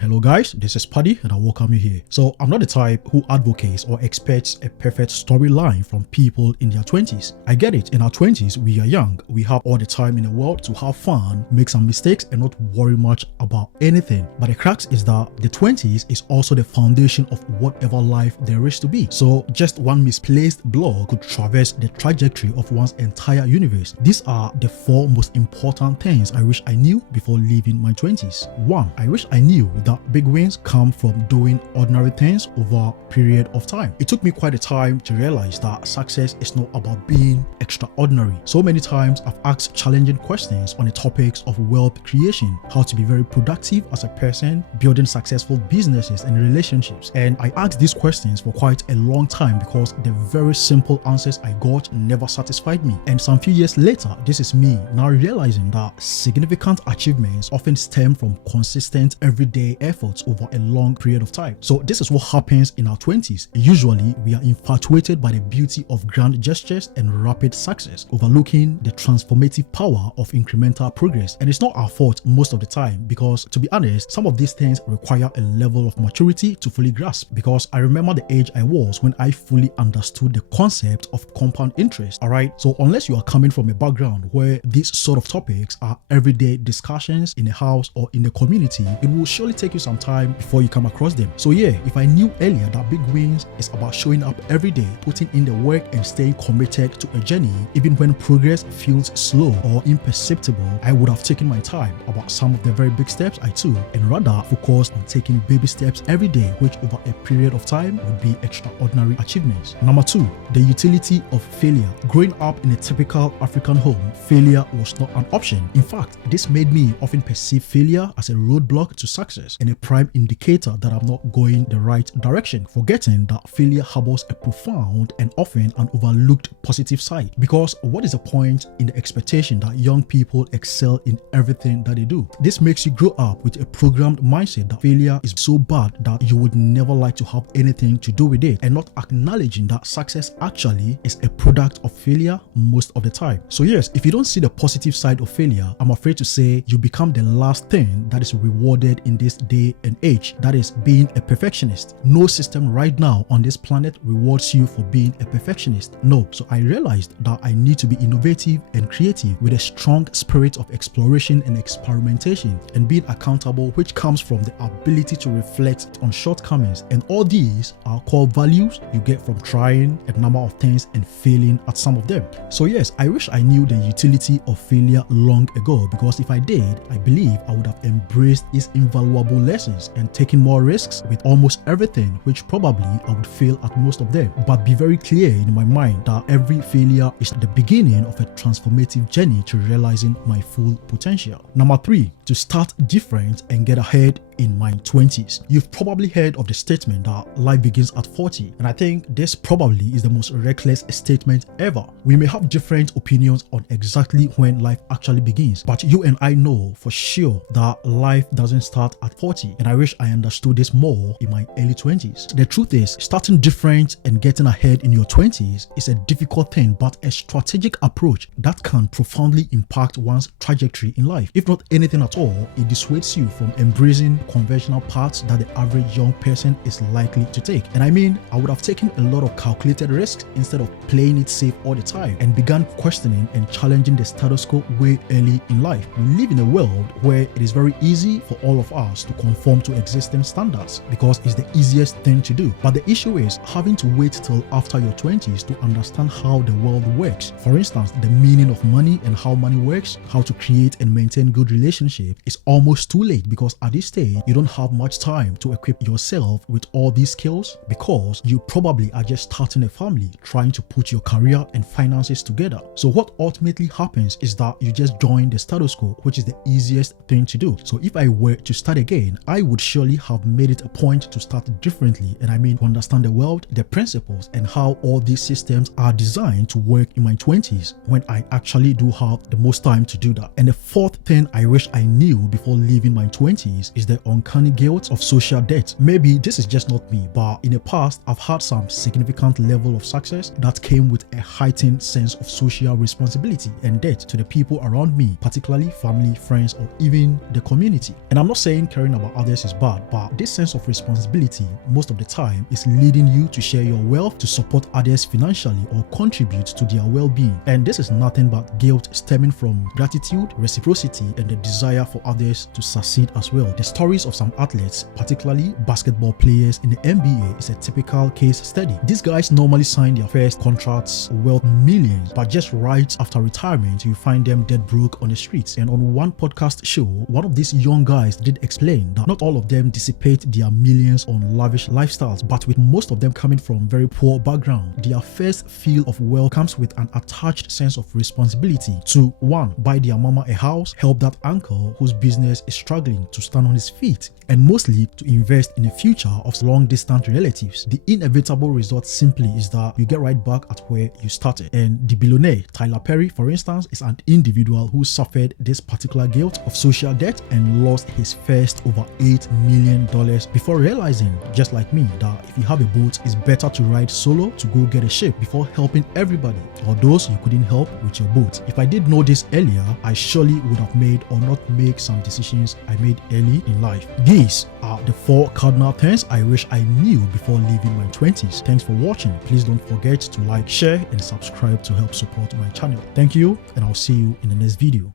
Hello guys, this is Paddy and I welcome you here. So I'm not the type who advocates or expects a perfect storyline from people in their 20s. I get it, in our 20s we are young, we have all the time in the world to have fun, make some mistakes and not worry much about anything. But the crux is that the 20s is also the foundation of whatever life there is to be. So just one misplaced blow could traverse the trajectory of one's entire universe. These are the four most important things I wish I knew before leaving my 20s. 1. I wish I knew that big wins come from doing ordinary things over a period of time. It took me quite a time to realize that success is not about being extraordinary. So many times I've asked challenging questions on the topics of wealth creation, how to be very productive as a person, building successful businesses and relationships. And I asked these questions for quite a long time because the very simple answers I got never satisfied me. And some few years later, this is me now realizing that significant achievements often stem from consistent everyday efforts over a long period of time. So this is what happens in our 20s. Usually we are infatuated by the beauty of grand gestures and rapid success, overlooking the transformative power of incremental progress. And it's not our fault most of the time because, to be honest, some of these things require a level of maturity to fully grasp. Because I remember the age I was when I fully understood the concept of compound interest. Alright, so unless you are coming from a background where these sort of topics are everyday discussions in the house or in the community, it will surely take you some time before you come across them. So yeah, if I knew earlier that big wins is about showing up every day, putting in the work and staying committed to a journey, even when progress feels slow or imperceptible, I would have taken my time about some of the very big steps I took and rather focused on taking baby steps every day, which over a period of time would be extraordinary achievements. Number 2, the utility of failure. Growing up in a typical African home, failure was not an option. In fact, this made me often perceive failure as a roadblock to success and a prime indicator that I'm not going the right direction, forgetting that failure harbors a profound and often an overlooked positive side. Because what is the point in the expectation that young people excel in everything that they do? This makes you grow up with a programmed mindset that failure is so bad that you would never like to have anything to do with it, and not acknowledging that success actually is a product of failure most of the time. So yes, if you don't see the positive side of failure, I'm afraid to say you become the last thing that is rewarded in this day and age, that is being a perfectionist. No system right now on this planet rewards you for being a perfectionist. No. So I realized that I need to be innovative and creative with a strong spirit of exploration and experimentation and being accountable, which comes from the ability to reflect on shortcomings. And all these are core values you get from trying a number of things and failing at some of them. So yes, I wish I knew the utility of failure long ago, because if I did, I believe I would have embraced its invaluable lessons and taken more risks with almost everything, which probably I would fail at most of them. But be very clear in my mind that every failure is the beginning of a transformative journey to realizing my full potential. Number 3, to start different and get ahead in my 20s. You've probably heard of the statement that life begins at 40, and I think this probably is the most reckless statement ever. We may have different opinions on exactly when life actually begins, but you and I know for sure that life doesn't start at 40, and I wish I understood this more in my early 20s. The truth is, starting different and getting ahead in your 20s is a difficult thing, but a strategic approach that can profoundly impact one's trajectory in life. If not anything at all, it dissuades you from embracing conventional paths that the average young person is likely to take. And I mean, I would have taken a lot of calculated risks instead of playing it safe all the time, and began questioning and challenging the status quo way early in life. We live in a world where it is very easy for all of us to conform to existing standards because it's the easiest thing to do. But the issue is having to wait till after your 20s to understand how the world works. For instance, the meaning of money and how money works, how to create and maintain good relationships is almost too late, because at this stage you don't have much time to equip yourself with all these skills, because you probably are just starting a family, trying to put your career and finances together. So what ultimately happens is that you just join the status quo, which is the easiest thing to do. So if I were to start again, I would surely have made it a point to start differently, and I mean to understand the world, the principles, and how all these systems are designed to work in my 20s when I actually do have the most time to do that. And the fourth thing I wish I knew before leaving my 20s is the uncanny guilt of social debt. Maybe this is just not me, but in the past, I've had some significant level of success that came with a heightened sense of social responsibility and debt to the people around me, particularly family, friends, or even the community. And I'm not saying caring about others is bad, but this sense of responsibility most of the time is leading you to share your wealth to support others financially or contribute to their well-being. And this is nothing but guilt stemming from gratitude, reciprocity, and the desire for others to succeed as well. The stories of some athletes, particularly basketball players in the NBA, is a typical case study. These guys normally sign their first contracts worth millions, but just right after retirement, you find them dead broke on the streets. And on one podcast show, one of these young guys did explain that not all of them dissipate their millions on lavish lifestyles, but with most of them coming from very poor background, their first feel of wealth comes with an attached sense of responsibility to one, buy their mama a house, help that uncle whose business is struggling to stand on his feet, and mostly to invest in the future of long-distance relatives. The inevitable result simply is that you get right back at where you started. And the billionaire Tyler Perry, for instance, is an individual who suffered this particular guilt of social debt and lost his first over $8 million before realizing, just like me, that if you have a boat, it's better to ride solo to go get a ship before helping everybody or those you couldn't help with your boat. If I did know this earlier, I surely would have made or not make some decisions I made early in life. These are the 4 cardinal things I wish I knew before leaving my 20s. Thanks for watching. Please don't forget to like, share, and subscribe to help support my channel. Thank you, and I'll see you in the next video.